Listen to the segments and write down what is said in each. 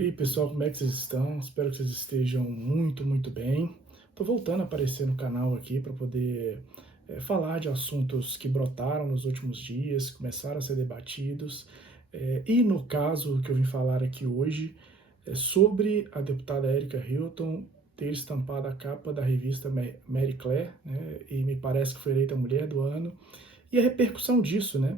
E aí, pessoal, como é que vocês estão? Espero que vocês estejam muito bem. Estou voltando a aparecer no canal aqui para poder falar de assuntos que brotaram nos últimos dias, começaram a ser debatidos. E no caso que eu vim falar aqui hoje, é sobre a deputada Erika Hilton ter estampado a capa da revista Marie Claire, né, e me parece que foi eleita Mulher do Ano, e a repercussão disso, né?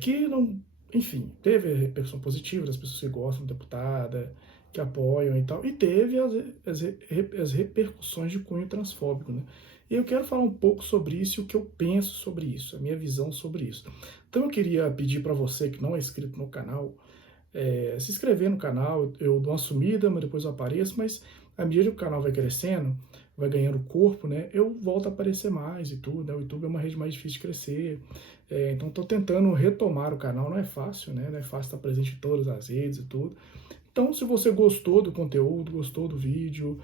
Que não, enfim, teve a repercussão positiva das pessoas que gostam da deputada, que apoiam e tal, e teve as repercussões de cunho transfóbico, né? E eu quero falar um pouco sobre isso e o que eu penso sobre isso, a minha visão sobre isso. Então eu queria pedir para você que não é inscrito no canal, se inscrever no canal. Eu dou uma sumida, mas depois eu apareço, mas à medida que o canal vai crescendo, vai ganhando corpo, né, eu volto a aparecer mais e tudo, né? O YouTube é uma rede mais difícil de crescer, então estou tentando retomar o canal. Não é fácil, né, não é fácil estar presente em todas as redes e tudo. Então, se você gostou do conteúdo, gostou do vídeo,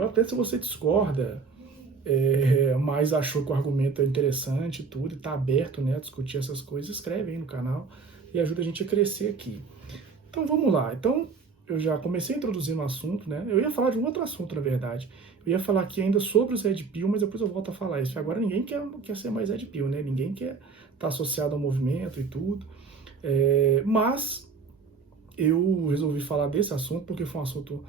ou até se você discorda, mas achou que o argumento é interessante e tudo, e está aberto, né, a discutir essas coisas, escreve aí no canal e ajuda a gente a crescer aqui. Então vamos lá. Então eu já comecei introduzindo o assunto, né? Eu ia falar de um outro assunto, na verdade. Eu ia falar aqui ainda sobre os Red Pill, mas depois eu volto a falar isso. Agora ninguém quer ser mais Red Pill, né? Ninguém quer estar associado ao movimento e tudo. Mas eu resolvi falar desse assunto porque foi um assunto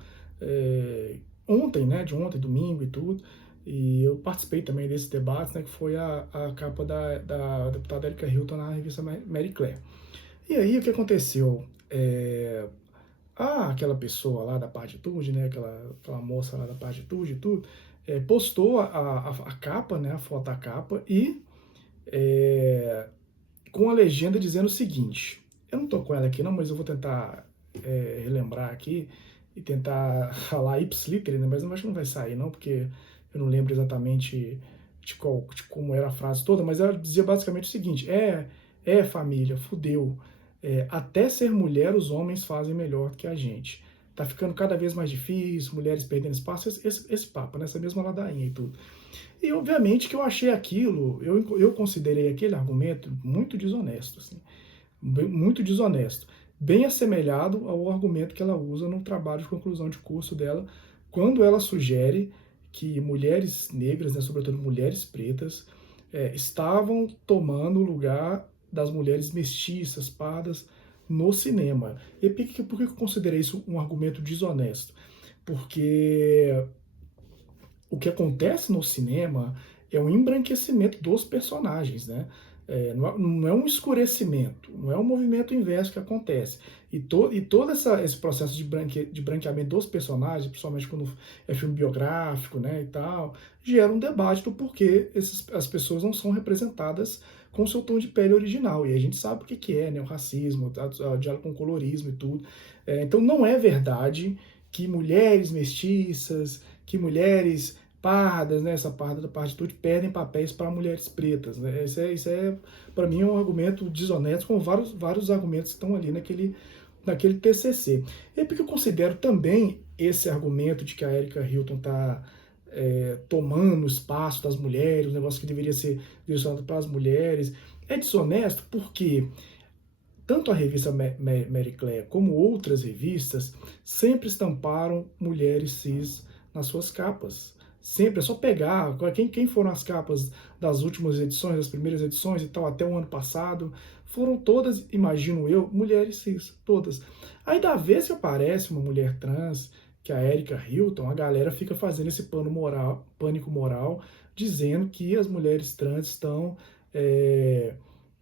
ontem, né? De ontem, domingo e tudo. E eu participei também desse debate, né? Que foi a capa da deputada Erika Hilton na revista Marie Claire. E aí o que aconteceu? Aquela pessoa lá da Partitude, né, aquela moça lá da Partitude e tudo, postou a capa, né, a foto da capa, e com a legenda dizendo o seguinte: eu não tô com ela aqui não, mas eu vou tentar relembrar aqui e tentar falar ipsiliter, né, mas eu acho que não vai sair não, porque eu não lembro exatamente de como era a frase toda, mas ela dizia basicamente o seguinte: família, fudeu. Até ser mulher os homens fazem melhor que a gente. Tá ficando cada vez mais difícil, mulheres perdendo espaço, esse papo, nessa mesma ladainha e tudo. E obviamente que eu achei aquilo, eu considerei aquele argumento muito desonesto, assim, muito desonesto, bem assemelhado ao argumento que ela usa no trabalho de conclusão de curso dela, quando ela sugere que mulheres negras, né, sobretudo mulheres pretas, estavam tomando o lugar das mulheres mestiças, pardas, no cinema. E por que eu considerei isso um argumento desonesto? Porque o que acontece no cinema é um embranquecimento dos personagens, né? Não é um escurecimento, não é um movimento inverso que acontece. E todo esse processo de branqueamento dos personagens, principalmente quando é filme biográfico, né, e tal, gera um debate do porquê as pessoas não são representadas com o seu tom de pele original. E a gente sabe o que é, né, o racismo, o diálogo com o colorismo e tudo. Então não é verdade que mulheres mestiças, que mulheres pardas, né, essa parda da partitude, perdem papéis para mulheres pretas, né? Isso é para mim, é um argumento desonesto, como vários argumentos que estão ali naquele TCC. E porque eu considero também esse argumento de que a Erika Hilton está tomando o espaço das mulheres, um negócio que deveria ser direcionado para as mulheres, é desonesto porque tanto a revista Marie Claire como outras revistas sempre estamparam mulheres cis nas suas capas. Sempre, é só pegar quem foram as capas das últimas edições, das primeiras edições e tal, até o ano passado, foram todas, imagino eu, mulheres cis, todas. Aí da vez que aparece uma mulher trans, que é a Erika Hilton, a galera fica fazendo esse pânico moral, dizendo que as mulheres trans estão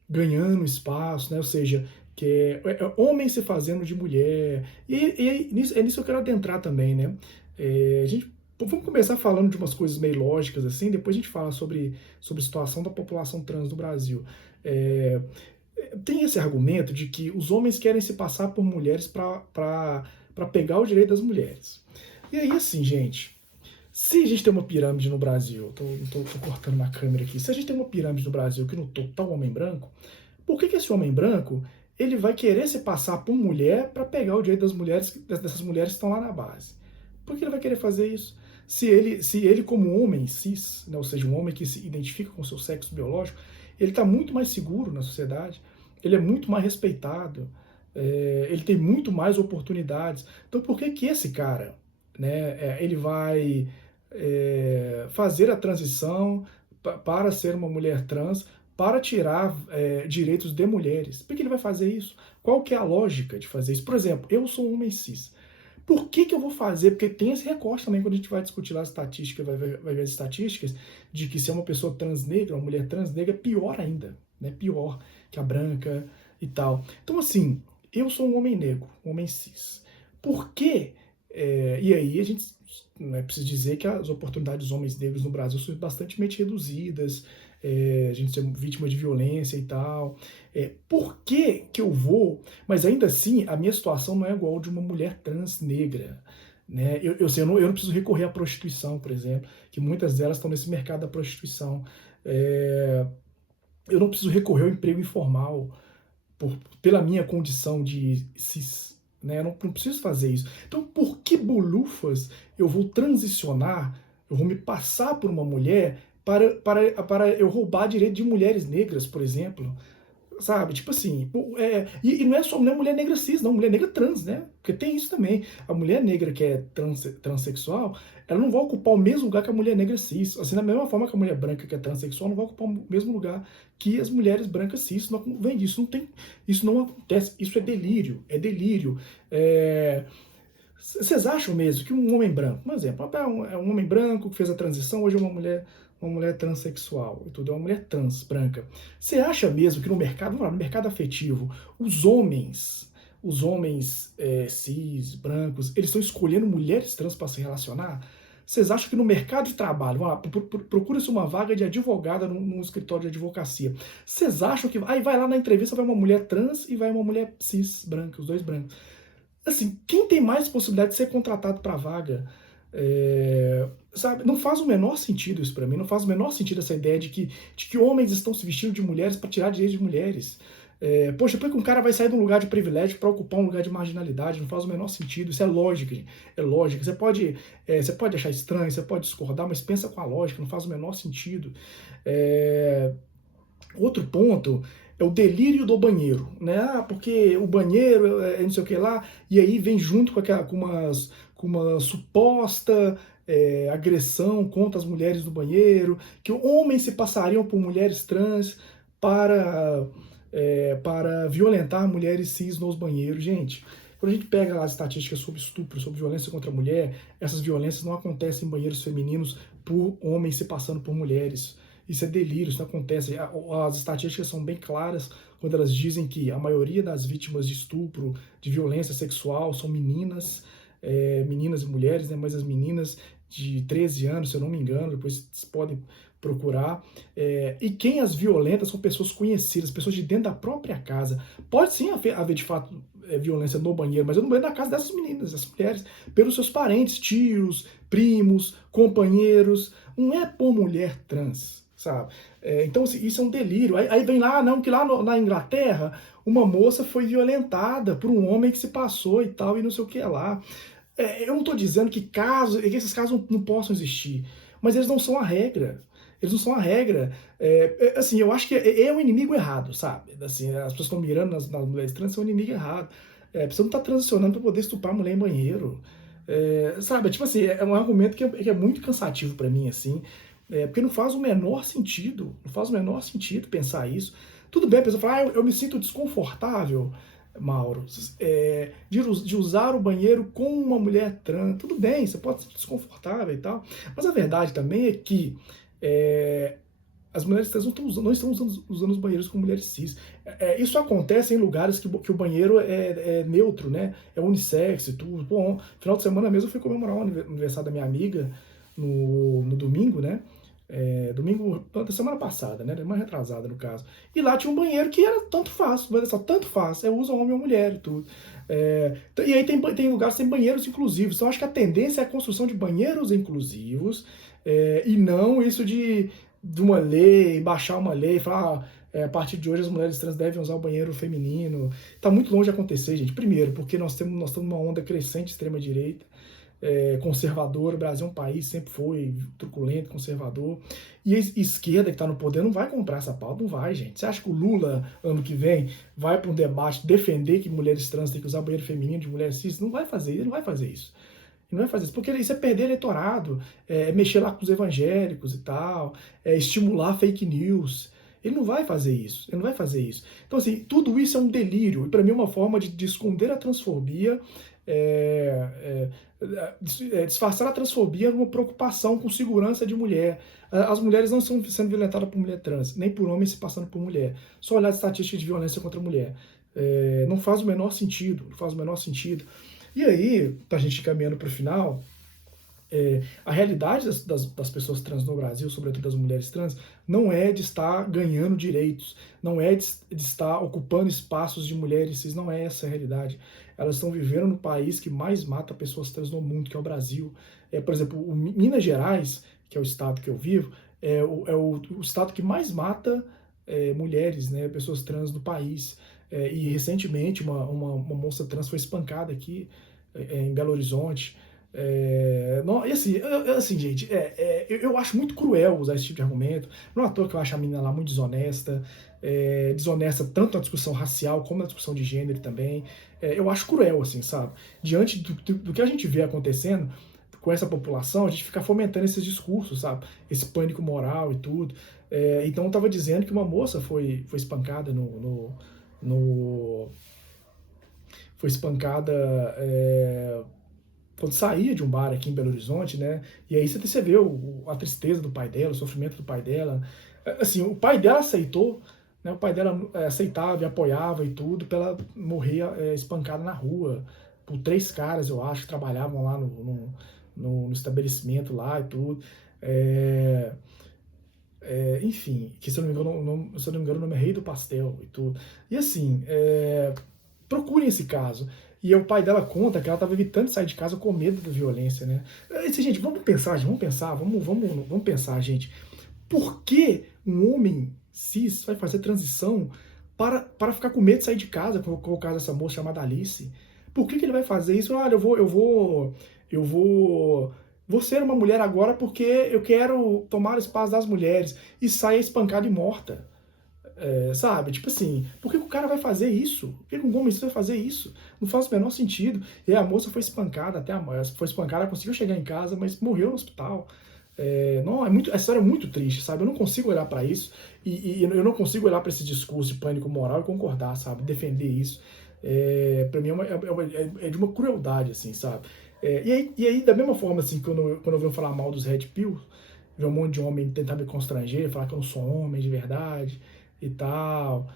ganhando espaço, né? Ou seja, que é homem se fazendo de mulher. E é nisso que eu quero adentrar também, né? Vamos começar falando de umas coisas meio lógicas, assim, depois a gente fala sobre a situação da população trans do Brasil. É, Tem esse argumento de que os homens querem se passar por mulheres para pegar o direito das mulheres. E aí, assim, gente, se a gente tem uma pirâmide no Brasil, tô cortando uma câmera aqui, se a gente tem uma pirâmide no Brasil que no topo tá um homem branco, por que esse homem branco ele vai querer se passar por mulher para pegar o direito das mulheres, dessas mulheres que estão lá na base? Por que ele vai querer fazer isso? Se ele como homem cis, né, ou seja, um homem que se identifica com o seu sexo biológico, ele está muito mais seguro na sociedade, ele é muito mais respeitado, ele tem muito mais oportunidades. Então por que que esse cara, né, ele vai fazer a transição para ser uma mulher trans, para tirar direitos de mulheres? Por que ele vai fazer isso? Qual que é a lógica de fazer isso? Por exemplo, eu sou um homem cis. Por que que eu vou fazer? Porque tem esse recorte também, quando a gente vai discutir lá as estatísticas, vai ver as estatísticas, de que se é uma pessoa trans negra, uma mulher trans negra, é pior ainda, né? Pior que a branca e tal. Então, assim, eu sou um homem negro, um homem cis. Por que? E aí a gente não é preciso dizer que as oportunidades dos homens negros no Brasil são bastante reduzidas, a gente é vítima de violência e tal. Por que que eu vou? Mas ainda assim, a minha situação não é igual de uma mulher trans negra. Né? Eu não preciso recorrer à prostituição, por exemplo, que muitas delas estão nesse mercado da prostituição. Eu não preciso recorrer ao emprego informal pela minha condição de cis. Né? Eu não preciso fazer isso. Então, por que bolufas eu vou transicionar, eu vou me passar por uma mulher para eu roubar direito de mulheres negras, por exemplo? Sabe? Tipo assim, e não é só mulher negra cis, não, mulher negra trans, né? Porque tem isso também. A mulher negra que é transexual, ela não vai ocupar o mesmo lugar que a mulher negra cis. Assim, da mesma forma que a mulher branca que é transexual não vai ocupar o mesmo lugar que as mulheres brancas cis. Isso não vem disso, não tem, isso não acontece. Isso é delírio, é delírio. Vocês acham mesmo que um homem branco, por exemplo, é um homem branco que fez a transição, hoje é uma mulher transexual, e tudo é uma mulher trans, branca. Você acha mesmo que no mercado, vamos lá, no mercado afetivo, os homens cis, brancos, eles estão escolhendo mulheres trans para se relacionar? Vocês acham que no mercado de trabalho, vamos lá, procura-se uma vaga de advogada num escritório de advocacia. Vocês acham que aí vai lá na entrevista, vai uma mulher trans e vai uma mulher cis, branca, os dois brancos. Assim, quem tem mais possibilidade de ser contratado para a vaga? Sabe, não faz o menor sentido isso para mim, não faz o menor sentido essa ideia de que homens estão se vestindo de mulheres para tirar direitos de mulheres. Poxa, por que um cara vai sair de um lugar de privilégio para ocupar um lugar de marginalidade? Não faz o menor sentido, isso é lógica, gente. É lógica. Você pode achar estranho, você pode discordar, mas pensa com a lógica, não faz o menor sentido. Outro ponto é o delírio do banheiro, né? Porque o banheiro é não sei o que lá, e aí vem junto com uma suposta agressão contra as mulheres do banheiro, que homens se passariam por mulheres trans para violentar mulheres cis nos banheiros. Gente, quando a gente pega as estatísticas sobre estupro, sobre violência contra a mulher, essas violências não acontecem em banheiros femininos por homens se passando por mulheres. Isso é delírio, isso não acontece. As estatísticas são bem claras quando elas dizem que a maioria das vítimas de estupro, de violência sexual, são meninas, meninas e mulheres, né? Mas as meninas de 13 anos, se eu não me engano, depois vocês podem procurar. E quem as violenta são pessoas conhecidas, pessoas de dentro da própria casa. Pode sim haver de fato violência no banheiro, mas é no banheiro da casa dessas meninas, dessas mulheres, pelos seus parentes, tios, primos, companheiros. Não é por mulher trans, sabe? Então, assim, isso é um delírio. Aí vem lá, não, que lá na Inglaterra uma moça foi violentada por um homem que se passou e tal, e não sei o que lá. Eu não estou dizendo que esses casos não possam existir, mas eles não são a regra. Eles não são a regra. Assim, eu acho que é um inimigo errado, sabe? Assim, as pessoas estão mirando nas mulheres trans, são um inimigo errado. A pessoa não está transicionando para poder estuprar a mulher em banheiro. Sabe? Tipo assim, é um argumento que é muito cansativo para mim, assim. Porque não faz o menor sentido. Não faz o menor sentido pensar isso. Tudo bem, a pessoa fala, eu me sinto desconfortável, Mauro, de usar o banheiro com uma mulher trans. Tudo bem, você pode se sentir desconfortável e tal. Mas a verdade também é que as mulheres trans não estão usando os banheiros com mulheres cis. Isso acontece em lugares que o banheiro é neutro, né? É unissex e tudo. Bom, final de semana mesmo eu fui comemorar o aniversário da minha amiga no domingo, né? Domingo da semana passada, né? Mais retrasada no caso. E lá tinha um banheiro que era tanto faz, só tanto faz, usa homem ou mulher e tudo. E aí tem lugares que tem banheiros inclusivos. Então acho que a tendência é a construção de banheiros inclusivos e não isso de uma lei, baixar uma lei e falar a partir de hoje as mulheres trans devem usar o banheiro feminino. Está muito longe de acontecer, gente. Primeiro, porque nós estamos numa onda crescente de extrema-direita. conservadora. O Brasil é um país, sempre foi truculento, conservador. E a esquerda que está no poder não vai comprar essa pauta, não vai, gente. Você acha que o Lula, ano que vem, vai para um debate defender que mulheres trans têm que usar banheiro feminino de mulheres cis? Não vai fazer, ele não vai fazer isso. Ele não vai fazer isso, porque isso é perder eleitorado, mexer lá com os evangélicos e tal, estimular fake news. Ele não vai fazer isso, ele não vai fazer isso. Então, assim, tudo isso é um delírio, e para mim é uma forma de esconder a transfobia, é, disfarçar a transfobia numa preocupação com segurança de mulher. As mulheres não estão sendo violentadas por mulher trans, nem por homem se passando por mulher. Só olhar as estatísticas de violência contra a mulher. Não faz o menor sentido, não faz o menor sentido. E aí, para a gente ir caminhando para o final, a realidade das pessoas trans no Brasil, sobretudo das mulheres trans, não é de estar ganhando direitos, não é de estar ocupando espaços de mulheres cis, não é essa a realidade. Elas estão vivendo no país que mais mata pessoas trans no mundo, que é o Brasil. Por exemplo, Minas Gerais, que é o estado que eu vivo, é o estado que mais mata mulheres, né, pessoas trans no país. E recentemente uma moça trans foi espancada aqui em Belo Horizonte. Não, e assim, gente, eu acho muito cruel usar esse tipo de argumento. Não é à toa que eu acho a menina lá muito desonesta, desonesta tanto na discussão racial como na discussão de gênero também. Eu acho cruel, assim, sabe? Diante do que a gente vê acontecendo com essa população, a gente fica fomentando esses discursos, sabe? Esse pânico moral e tudo. Então eu tava dizendo que uma moça foi espancada no foi espancada quando saía de um bar aqui em Belo Horizonte, né? E aí você vê a tristeza do pai dela, o sofrimento do pai dela. Assim, o pai dela aceitou, né? O pai dela aceitava e apoiava e tudo, pra ela morrer espancada na rua por 3 caras, eu acho, que trabalhavam lá no estabelecimento lá e tudo. Enfim, que se eu não me engano, o nome é Rei do Pastel e tudo. E assim, procurem esse caso. E o pai dela conta que ela estava evitando sair de casa com medo da violência, né? Gente, vamos pensar, vamos pensar, gente. Por que um homem cis vai fazer transição para ficar com medo de sair de casa, como o caso dessa moça chamada Alice? Por que ele vai fazer isso? Olha, vou ser uma mulher agora porque eu quero tomar o espaço das mulheres e sair espancada e morta. Sabe? Tipo assim, por que o cara vai fazer isso? Por que um homem vai fazer isso? Não faz o menor sentido. E a moça foi espancada, foi espancada, conseguiu chegar em casa, mas morreu no hospital. Não, essa história é muito triste, sabe? Eu não consigo olhar para isso e eu não consigo olhar para esse discurso de pânico moral e concordar, sabe? Defender isso. Para mim é de uma crueldade, assim, sabe? E aí, da mesma forma, assim, quando eu venho falar mal dos Red Pill, ver um monte de homem tentar me constranger, falar que eu não sou homem de verdade e tal,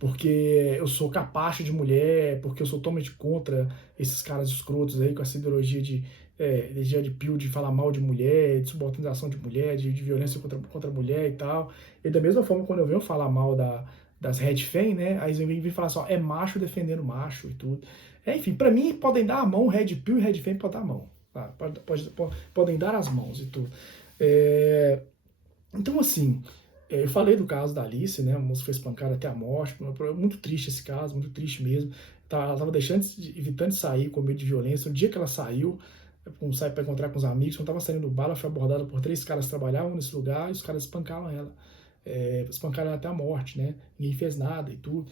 porque eu sou capacho de mulher, porque eu sou totalmente contra esses caras escrotos aí com essa ideologia de pio, de falar mal de mulher, de subalternização de mulher, de violência contra a mulher e tal. E da mesma forma, quando eu venho falar mal das Red Fem, né, aí eles vêm falar só, é macho defendendo macho e tudo. Enfim, para mim, podem dar a mão, Red Pill e Red Fem podem dar a mão. Tá? Podem dar as mãos e tudo. Então, assim, eu falei do caso da Alice, né? A moça foi espancada até a morte. Muito triste esse caso, muito triste mesmo. Ela estava evitando de sair com medo de violência. No dia que ela saiu, para encontrar com os amigos, quando estava saindo do bar, ela foi abordada por 3 caras que trabalhavam nesse lugar e os caras espancaram ela. Espancaram ela até a morte, né? Ninguém fez nada e tudo.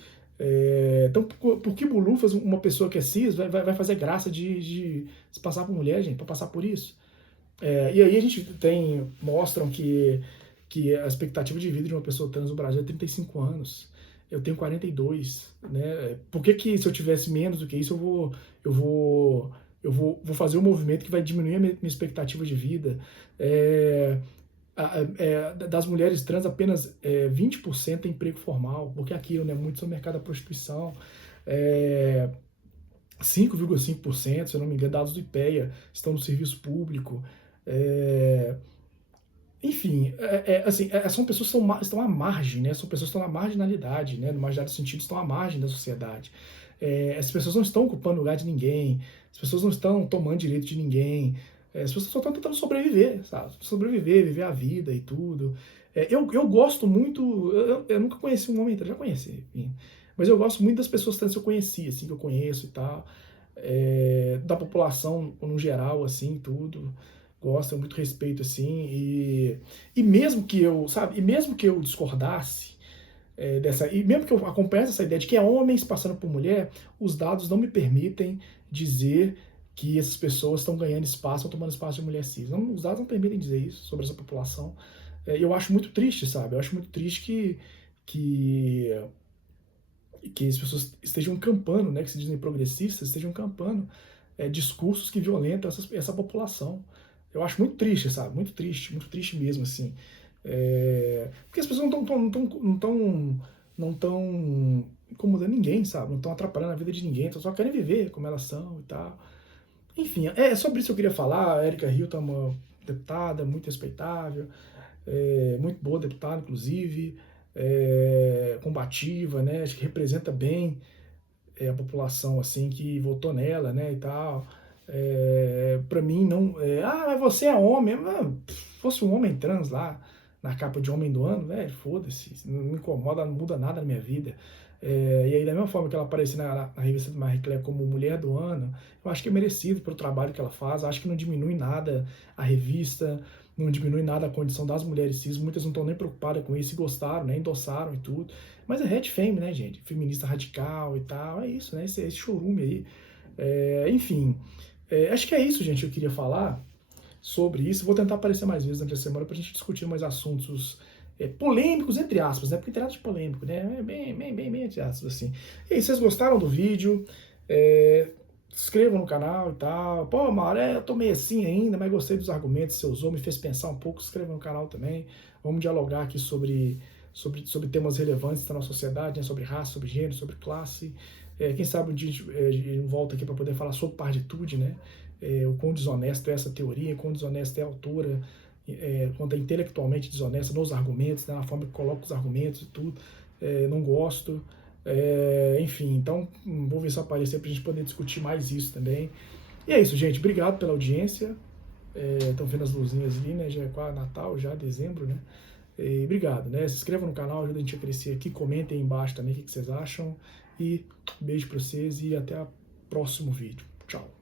Então, por que Bulufas, uma pessoa que é cis, vai fazer graça de se passar por mulher, gente, para passar por isso? E aí a gente mostram que a expectativa de vida de uma pessoa trans no Brasil é 35 anos. Eu tenho 42, né? Por que se eu tivesse menos do que isso, eu vou fazer um movimento que vai diminuir a minha expectativa de vida? Das mulheres trans, apenas 20% tem emprego formal, porque aquilo, né? Muitos são mercado da prostituição. 5,5%, se eu não me engano, dados do IPEA, estão no serviço público. Enfim, assim, são pessoas que estão à margem, né? São pessoas que estão à marginalidade, né? No marginal sentido, estão à margem da sociedade. As pessoas não estão ocupando lugar de ninguém, as pessoas não estão tomando direito de ninguém, as pessoas só estão tentando sobreviver, sabe? Sobreviver, viver a vida e tudo. Eu gosto muito, eu nunca conheci um homem trans, já conheci, enfim, mas eu gosto muito das pessoas trans que eu conheci, assim, que eu conheço e tal. da população no geral, assim, tudo. Gosto, muito respeito, assim, e mesmo que eu, sabe, e mesmo que eu discordasse e mesmo que eu acompanhasse essa ideia de que é homens passando por mulher, os dados não me permitem dizer que essas pessoas estão ganhando espaço ou tomando espaço de mulher cis. Não, os dados não permitem dizer isso sobre essa população. Eu acho muito triste, sabe? Eu acho muito triste que, que as pessoas estejam campando, né, que se dizem progressistas, estejam campando discursos que violentam essa população. Eu acho muito triste, sabe? Muito triste mesmo, assim. Porque as pessoas não estão incomodando ninguém, sabe? Não estão atrapalhando a vida de ninguém, só querem viver como elas são e tal. Enfim, é sobre isso que eu queria falar. A Erika Hilton é uma deputada muito respeitável, muito boa deputada, inclusive, combativa, né? Acho que representa bem a população assim que votou nela, né, e tal. Para mim não, mas você é homem, fosse um homem trans lá na capa de homem do ano, velho, foda-se, não me incomoda, não muda nada na minha vida. E aí da mesma forma que ela apareceu na revista do Marie Claire como mulher do ano, eu acho que é merecido pelo trabalho que ela faz, acho que não diminui nada a revista, não diminui nada a condição das mulheres cis, muitas não estão nem preocupadas com isso, e gostaram, né, endossaram e tudo. Mas é red fame, né, gente? Feminista radical e tal, é isso, né? Esse chorume aí. Enfim, acho que é isso, gente, que eu queria falar sobre isso. Vou tentar aparecer mais vezes durante a semana pra gente discutir mais assuntos polêmicos, entre aspas, né? Porque tem nada de polêmico, né? Bem, entre aspas, assim. E aí, vocês gostaram do vídeo? Se inscrevam no canal e tal. Pô, Mauro, eu tô meio assim ainda, mas gostei dos argumentos que você usou, me fez pensar um pouco. Se inscreva no canal também. Vamos dialogar aqui sobre temas relevantes da nossa sociedade, né? Sobre raça, sobre gênero, sobre classe. Quem sabe um dia a gente volta aqui para poder falar sobre partitude, né? O quão desonesto é essa teoria, o quão desonesta é a autora, quanto é intelectualmente desonesta nos argumentos, né? Na forma que coloca os argumentos e tudo. Não gosto. Enfim, então vou ver se aparecer para a gente poder discutir mais isso também. E é isso, gente. Obrigado pela audiência. Estão vendo as luzinhas ali, né? Já é quase Natal, já dezembro, né? E obrigado, né? Se inscrevam no canal, ajuda a gente a crescer aqui. Comentem aí embaixo também o que vocês acham. E beijo para vocês e até o próximo vídeo. Tchau.